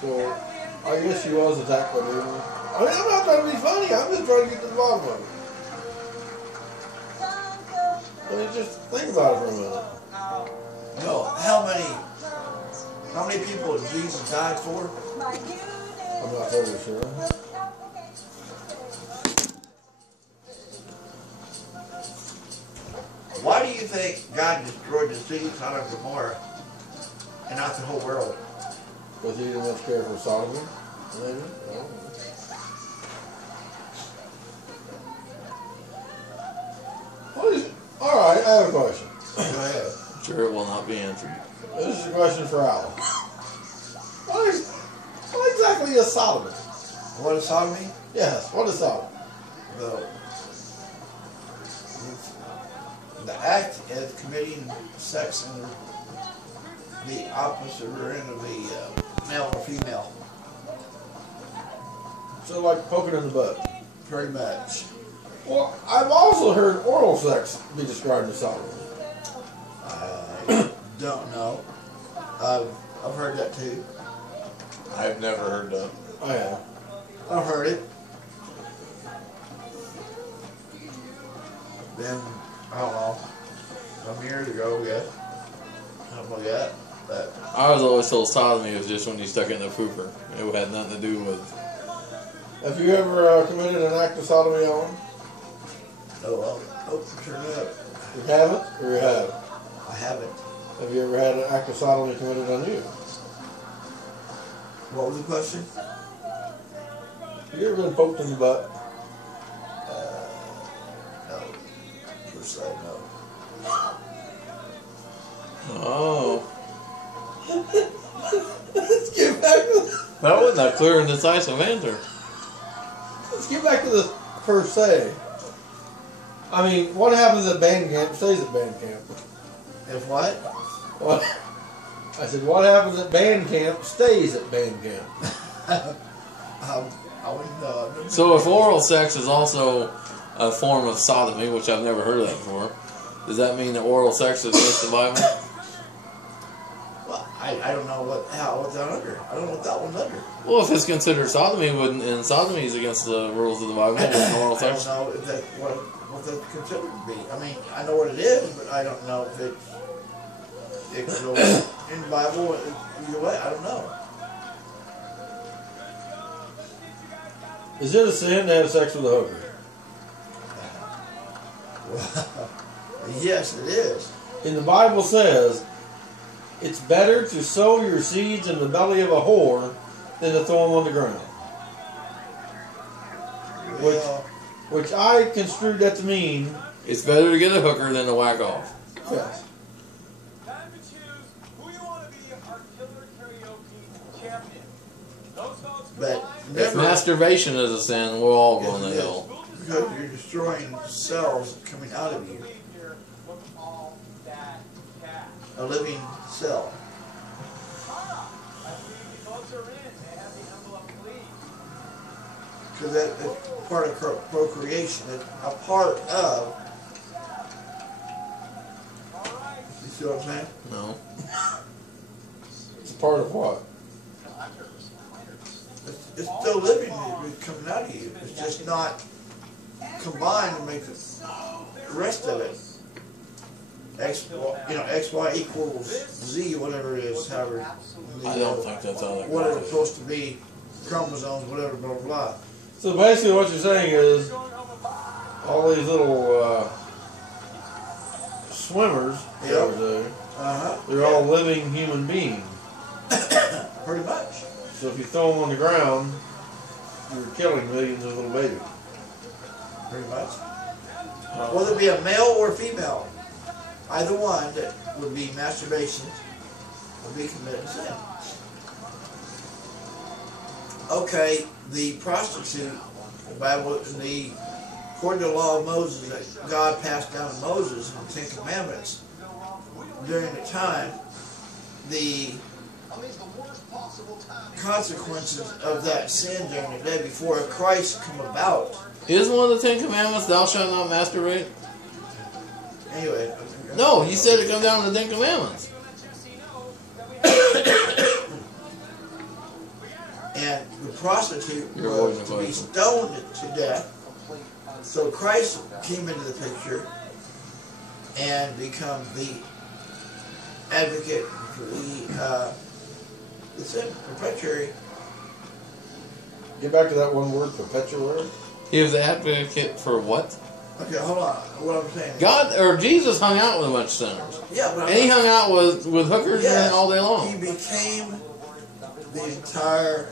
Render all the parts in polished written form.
So, I guess she was attacked by demons. I mean, I'm not trying to be funny. I'm just trying to get to the bottom of it. I mean, just think about it for a minute. No, how many people did Jesus died for? I'm not totally sure. Why do you think God destroyed the city of Sodom and Gomorrah and not the whole world? Was he didn't much care for Sodom? Maybe? I don't know. Alright, I have a question. Go ahead. Sure, it will not be answered. This is a question for Alan. What exactly is sodomy? What is sodomy? Yes, what is sodomy? The act is committing sex in the opposite end of the male or female. So like poking in the butt? Pretty much. Well, I've also heard oral sex be described as sodomy. I don't know. I've heard that too. I've never heard that. I have. I've heard it. Then, I don't know, some years ago, yeah. Something like that. But I was always told sodomy was just when you stuck it in the pooper. It had nothing to do with... Have you ever committed an act of sodomy, Alan? oh, sure enough. You haven't, or you have? I haven't. Have you ever had an act of sodomy committed on you? What was the question? Have you ever been poked in the butt? No. Per se, no. Oh. Let's get back to That wasn't a clear and decisive answer. let's get back to the per se. I mean, what happens at band camp stays at band camp. If what? What? I said, what happens at band camp stays at band camp. I wouldn't know. So if oral sex is also a form of sodomy, which I've never heard of that before, does that mean that oral sex is against the Bible? Well, I don't know what's that under. I don't know what that one's under. Well, if it's considered sodomy, and sodomy is against the rules of the Bible, wouldn't oral I don't sex? know if that what that's considered to be. I mean, I know what it is, but I don't know if it goes in the Bible either way. I don't know. Is it a sin to have sex with a hooker? Yes, it is. And the Bible says, it's better to sow your seeds in the belly of a whore than to throw them on the ground. Well, Which I construed that to mean, It's better to get a hooker than to whack off. yes. Time to choose who you want to be our killer karaoke champion. Those votes but If never masturbation is a sin, we'll all go in the Yes, it is. hell. Because you're destroying cells coming out of you. A living cell. Because that's part of procreation. It's a part of. You see what I'm saying? No. It's a part of what? It's still living. It's coming out of you. It's just not combined to make the rest of it. X, X, Y equals Z, whatever it is, however. I don't think that's how that Whatever goes. it's supposed to be, chromosomes, whatever, blah, blah, blah. So basically what you're saying is, all these little swimmers, Yep. they're all living human beings. Pretty much. So if you throw them on the ground, you're killing millions of little babies. Pretty much. Whether it be a male or a female, either one that would be masturbation would be committed sin. Okay, the prostitute, the Bible, according to the law of Moses that God passed down to Moses in the Ten Commandments, during the time, the consequences of that sin during the day before Christ come about. Is one of the 10 Commandments, thou shalt not masturbate? Anyway. No, you said it comes down to the Ten Commandments. And the prostitute You're was avoiding the to be question. stoned to death. So Christ came into the picture and become the advocate for the sin, perpetuary. Get back to that one word, perpetuary. He was the advocate for what? Okay, hold on. What I'm saying. God or Jesus hung out with a bunch of sinners, Yeah, but and he hung out with hookers Yes, all day he long. became the entire.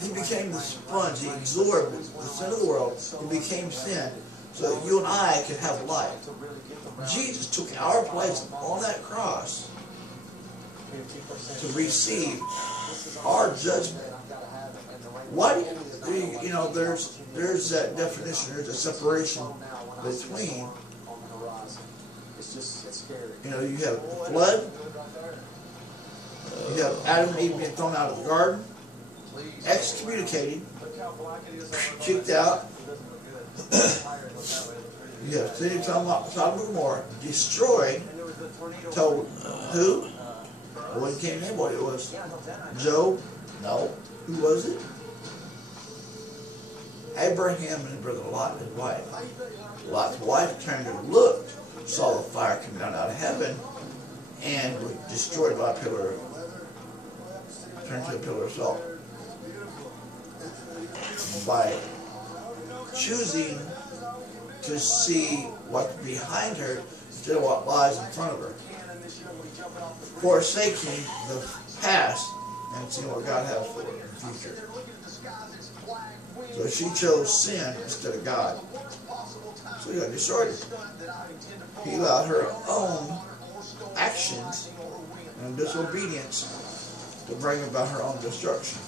He became the sponge. He absorbed the sin of the world. He became sin, so that you and I could have life. Jesus took our place on that cross to receive our judgment. Why do you know? There's that definition. There's a separation between. You know, you have the flood. You have Adam and Eve being thrown out of the garden, excommunicated, kicked out. You have city of Sodom and Gomorrah destroyed. Told who? It wasn't Cain and Abel. It was Job. No. Who was it? Abraham and his brother Lot and his wife. Lot's wife turned and looked, saw the fire come down out of heaven, and was destroyed by a pillar, turned to a pillar of salt. By choosing to see what's behind her instead of what lies in front of her. Forsaking the past and seeing what God has for her in the future. So she chose sin instead of God. So he got destroyed. He allowed her own actions and disobedience to bring about her own destruction.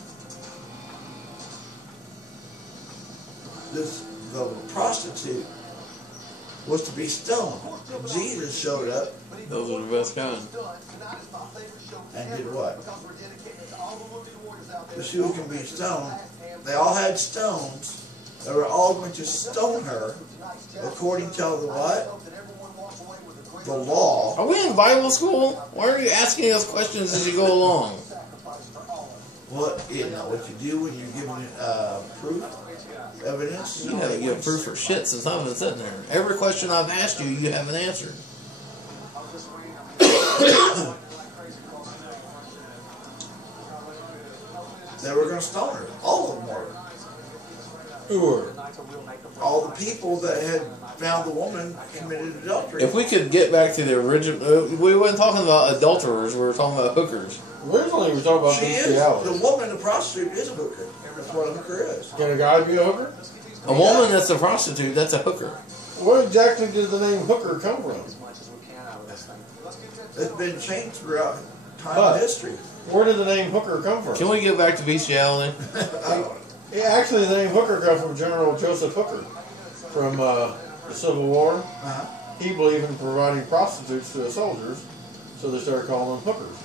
The prostitute was to be stoned. Jesus showed up Those are the best kind. and did what? She was going to be stoned. They all had stones. They were all going to stone her according to the what? The law. Are we in Bible school? Why are you asking us questions as you go along? What you know what you do when you're given proof, evidence. You haven't given proof for shit since I've been sitting there. Every question I've asked you, you haven't answered. They were going to stone her. All of them were. Who were? All the people that had found the woman committed adultery. If we could get back to the original, we weren't talking about adulterers. We were talking about hookers. Originally, we were talking about She is bestiality. the woman. The prostitute is a hooker. That's what a hooker is. Can a guy be a hooker? A woman that's a prostitute, that's a hooker. Where exactly did the name hooker come from? It's been changed throughout time But- and history. Where did the name hooker come from? Can we get back to bestiality? Yeah, actually, the name hooker comes from General Joseph Hooker from the Civil War. Uh-huh. He believed in providing prostitutes to his soldiers, so they started calling them hookers.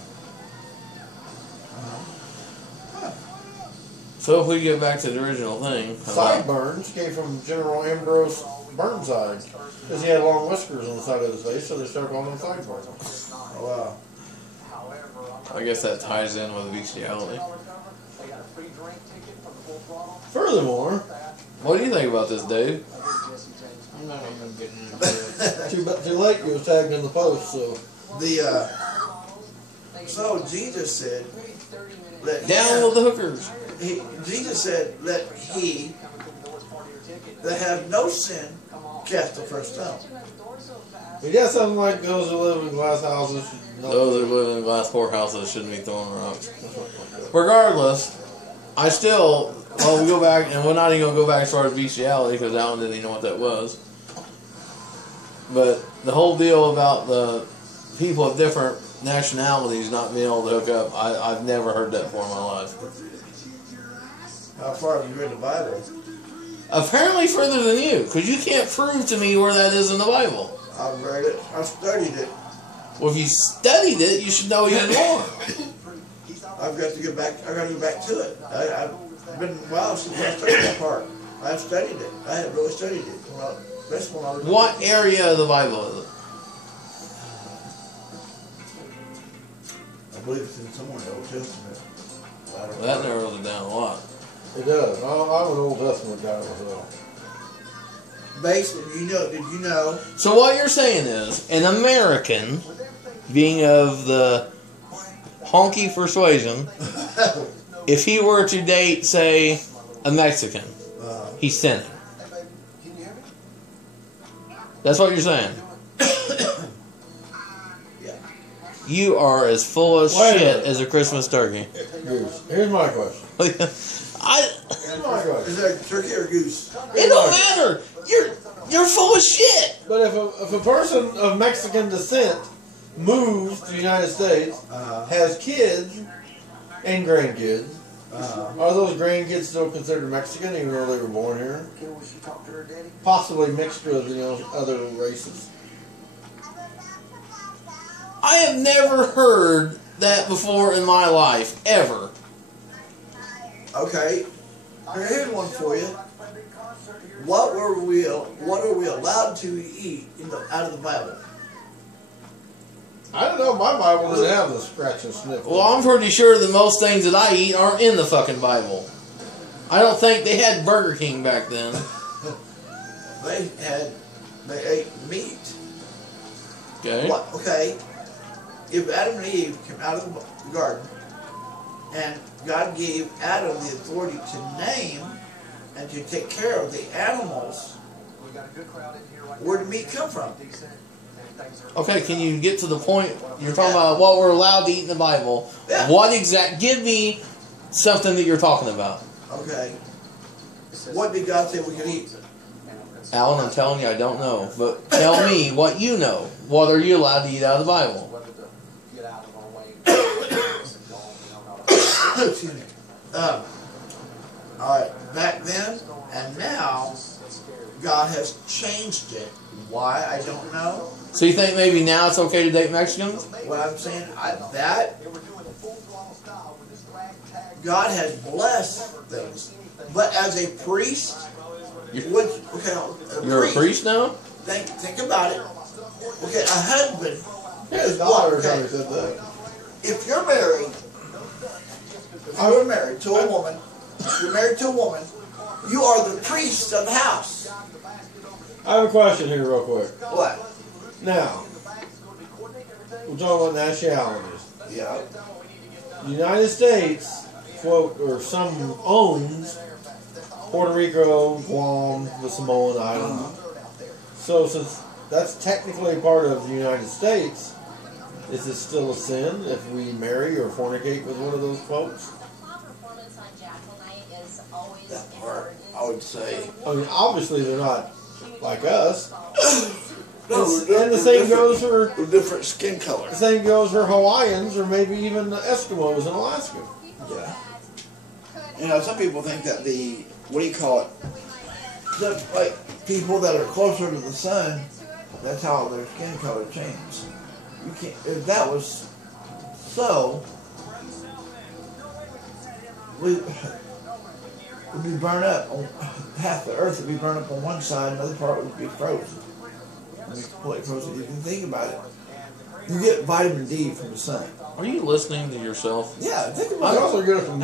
So if we get back to the original thing, Sideburns came from General Ambrose Burnside, because he had long whiskers on the side of his face, so they started calling him sideburns. Oh, wow. I guess that ties in with bestiality. Furthermore, What do you think about this, Dave? I'm not even getting into it. too late, you was tagged in the post, so So Jesus said, "Let Down with the hookers. Jesus said, "Let he that have no sin cast the first stone." we got something like those who live in glass houses. Those that live in glass whorehouses shouldn't be throwing rocks. Regardless, I still, well, we go back, and we're not even going to go back as far as bestiality, because Alan didn't even know what that was. But the whole deal about the people of different nationalities not being able to hook up, I've never heard that before in my life. How far have you read the Bible? Apparently further than you, because you can't prove to me where that is in the Bible. I've read it. I've studied it. Well, if you studied it, you should know even more. I've got to get back. I've got to go back to it. I've been a while since I studied that part. I've studied it. I have really studied it. What area of the Bible is it? I believe it's in somewhere in the Old Testament. Well, that narrows it down a lot. It does. I'm an Old Testament guy myself. Basically, did you know? So what you're saying is, an American, being of the honky persuasion, if he were to date, say, a Mexican, he's sinning. That's what you're saying. Yeah. You are as full of Wait a shit minute. as a Christmas turkey. Here's my question. Here's my question. Is that turkey or goose? It don't matter. You're full of shit. But if a person of Mexican descent moves to the United States, has kids and grandkids, are those grandkids still considered Mexican even though they were born here? Possibly mixed with other races. I have never heard that before in my life, ever. Okay. Here's one for you. What are we allowed to eat out of the Bible? I don't know. My Bible doesn't have the scratch and sniff. Well, I'm pretty sure that most things that I eat aren't in the fucking Bible. I don't think they had Burger King back then. They ate meat. Okay. What? Okay. If Adam and Eve came out of the garden, and God gave Adam the authority to name and to take care of the animals, where did meat come from? Okay, can you get to the point? You're talking about what we're allowed to eat in the Bible. Yeah. What give me something that you're talking about. Okay. What did God say we could eat? Alan, I'm telling you, I don't know. But tell me what you know. What are you allowed to eat out of the Bible? Excuse me. Alright, back then and now, God has changed it. Why? I don't know. So you think maybe now it's okay to date Mexicans? What I'm saying, God has blessed things. But as a priest, You're a priest now? Think about it. Okay, a husband His is daughter what? Okay. said that. If you're married, you're married to a woman, you are the priest of the house. I have a question here real quick. What? Now, we're talking about nationalities. Yeah. The United States, quote, or some owns Puerto Rico, Guam, the Samoan Islands. So since that's technically part of the United States, is it still a sin if we marry or fornicate with one of those folks? That part, I would say. I mean, obviously they're not like us. No, And the same goes for different skin color. the same goes for Hawaiians or maybe even the Eskimos in Alaska. Yeah. You know, some people think that like people that are closer to the sun, that's how their skin color changes. You can't. If that was so, we'd be burned up. Half the earth would be burned up on one side, another part would be frozen. It'd be completely frozen. You can think about it. You get vitamin D from the sun. Are you listening to yourself? Yeah, think I about it. also get it from